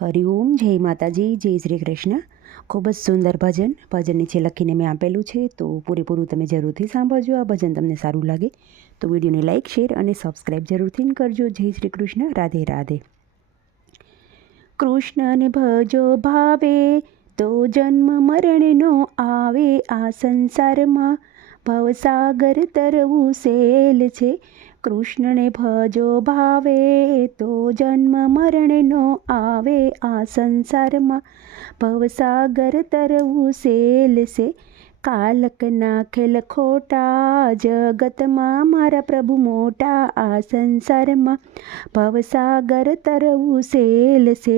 હરિઓમ, જય માતાજી, જય શ્રી કૃષ્ણ. ખૂબ જ સુંદર ભજન નીચે લખીને મેં આપેલું છે, તો પૂરેપૂરું તમે જરૂરથી સાંભળજો. આ ભજન તમને સારું લાગે તો વિડીયોને લાઇક, શેર અને સબસ્ક્રાઈબ જરૂરથી કરજો. જય શ્રી કૃષ્ણ. રાધે રાધે. કૃષ્ણને ભજો ભાવે તો જન્મ મરણનો આવે. આ સંસારમાં ભવસાગર તરવું સેલ છે. કૃષ્ણને ભજો ભાવે તો જન્મ મરણનો આવે. આ સંસારમાં ભવસાગર તરવું સેલ છે. કાલક નાખેલ ખોટા જગતમાં મારા પ્રભુ મોટા. આ સંસારમાં ભવસાગર તરવું સેલ છે.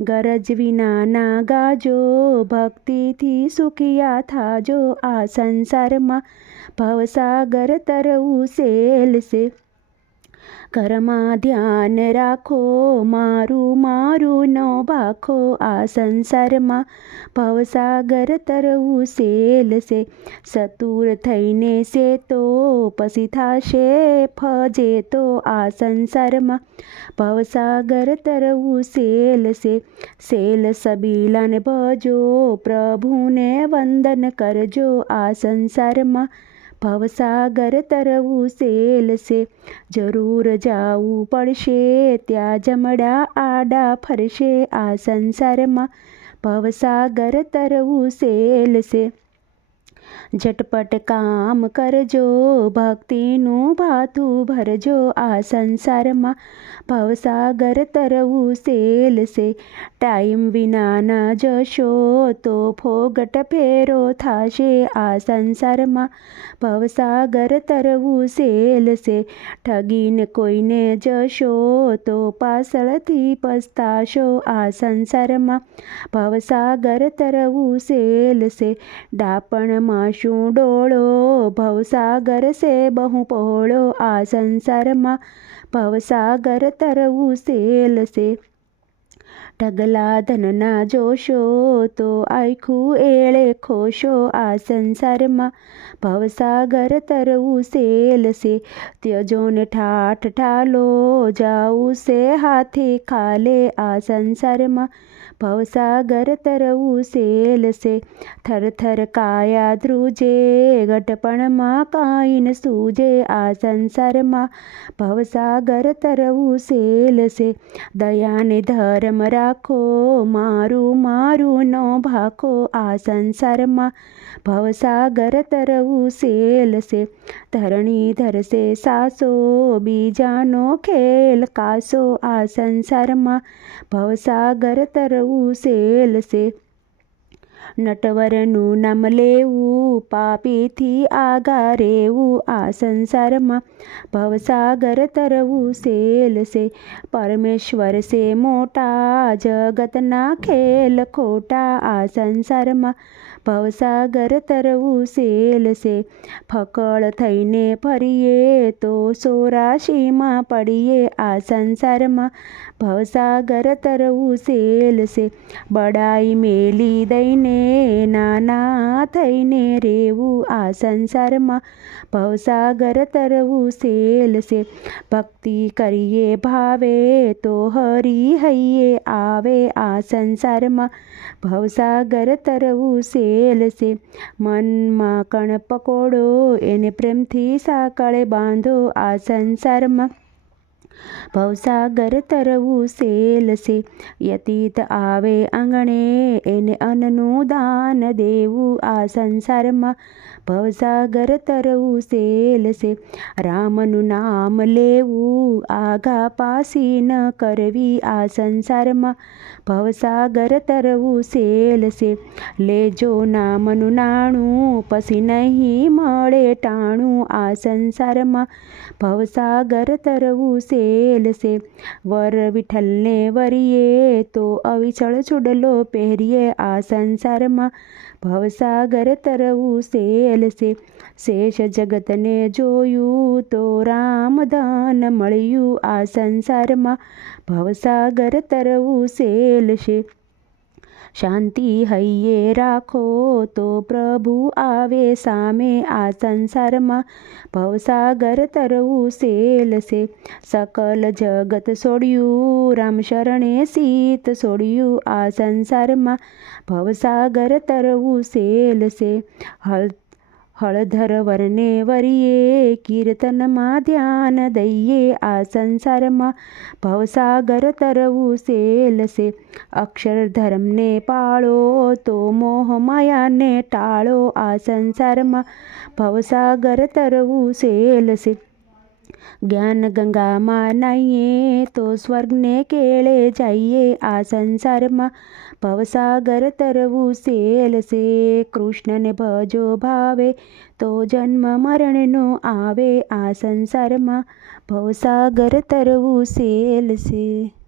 ગરજ વિનાના ગાજો ભક્તિથી સુખિયા થાજો. આ સંસારમાં ભવસાગર તરવું સેલ છે. ઘરમાં ધ્યાન રાખો મારું મારું નો ભાખો. આ સંસારમાં ભવસાગર તરવું સેલ છે. સતુર થઈને છે તો પછી થાશે ફજે તો. આ સંસારમાં ભવસાગર તરવું સેલ છે. સેલ સબીલાને ભજો પ્રભુને વંદન કરજો. આ સંસારમાં ભવસાગર તરવું સેલ છે. જરૂર જાવું પડશે ત્યાં જમડા આડા ફરશે. આ સંસારમાં ભવસાગર તરવું સેલ છે. ઝટપટ કામ કરજો ભક્તિનું ભાતું ભરજો. આ સંસારમાં ભવસાગર તરવું સેલ છે. ટાઈમ વિનાના જશો તો ફોગટ ફેરો થાશે. આ સંસારમાં ભવસાગર તરવું સેલ છે. ઠગીને કોઈને જશો તો પાછળથી પસ્તાશો. આ સંસારમાં ભવસાગર તરવું સેલ છે. ડાપણમાં શું ડોળો ભવસાગર છે બહુ પહોળો. આ સંસારમાં ભવસાગર તરવું સેલ છે. ઢગલા ધનના જોશો તો આખું એળે ખોશો. આ સંસારમાં ભવસાગર તરવું સેલ છે. ત્યજોને ઠાઠ ઠાલો જાવું છે હાથે ખાલે. આ સંસારમાં ભવસાગર તરવું સેલ છે. થરથર કાયા ધ્રુજે ગઢપણમાં કાંઈ ન સૂજે. આ સંસારમાં ભવસાગર તરવું સેલ છે. દયાને ધર્મ રાખો મારું મારું નો ભાખો. આ સંસારમાં ભવસાગર તરવું સેલ છે. ધરણી ધરશે સાસો બીજાનો ખેલ કાસો. આ સંસારમાં ભવસાગર તરવું સેલ છે. નટવરનું નામ લેવું પાપીથી આગા રહેવું. આ સંસારમાં ભવસાગર તરવું સેલ છે. પરમેશ્વર છે મોટા જગતના ખેલ ખોટા. આ સંસારમાં ભવસાગર તરવું સેલ છે. ફકળ થઈને ફરીએ તો સોરાશીમાં પડીએ. આ સંસારમાં ભવસાગર તરવું સેલ છે. બડાઈ મેલી દઈને નાના થઈને રેવું. આ સંસારમાં ભવસાગર તરવું સેલ છે. ભક્તિ કરીએ ભાવે તો હરી હૈયે આવે. આ સંસારમાં ભવસાગર તરવું સેલ છે. મનમાં કણ પકોડો એને પ્રેમથી સાંકળે બાંધો. આ સંસારમાં ભવસાગર તરવું સેલ છે. યતીત આવે આંગણે એને અન્નનું દાન દેવું. આ સંસારમાં ભવસાગર તરવું સેલ છે. રામનું નામ લેવું આગા પાસી ન કરવી. આ સંસારમાં ભવસાગર તરવું સેલ છે. લેજો નામનું નાણું પછી નહીં મળે ટાણું. આ સંસારમાં ભવસાગર તરવું સેલ છે. વર વિઠ્ઠલને વરીએ તો અવિચળ ચૂડલો પહેરીએ. આ સંસારમાં ભવસાગર તરવું સેલ છે. શેષ જગતને જોયું તો રામધન મળ્યું. આ સંસારમાં ભવસાગર તરવું સેલ છે. શાંતિ હૈયે રાખો તો પ્રભુ આવે સામે. આ સંસારમાં ભવસાગર તરવું સેલ છે. સકલ જગત છોડ્યું રામ શરણે સીત છોડ્યું. આ સંસારમાં ભવસાગર તરવું સેલ છે. હળધર વરને વરીએ કીર્તનમાં ધ્યાન દઈએ. આ સંસારમાં ભવસાગર તરવું સેલ છે. અક્ષરધર્મને પાળો તો મોહ માયાને ટાળો. આ સંસારમાં ભવસાગર તરવું સેલ છે. જ્ઞાન ગંગામાં નાહીએ તો સ્વર્ગને કેળે જઈએ. આ સંસારમાં ભવસાગર તરવું સેલ છે. કૃષ્ણને ભજો ભાવે તો જન્મ મરણનો આવે. આ સંસારમાં ભવસાગર તરવું સેલ છે.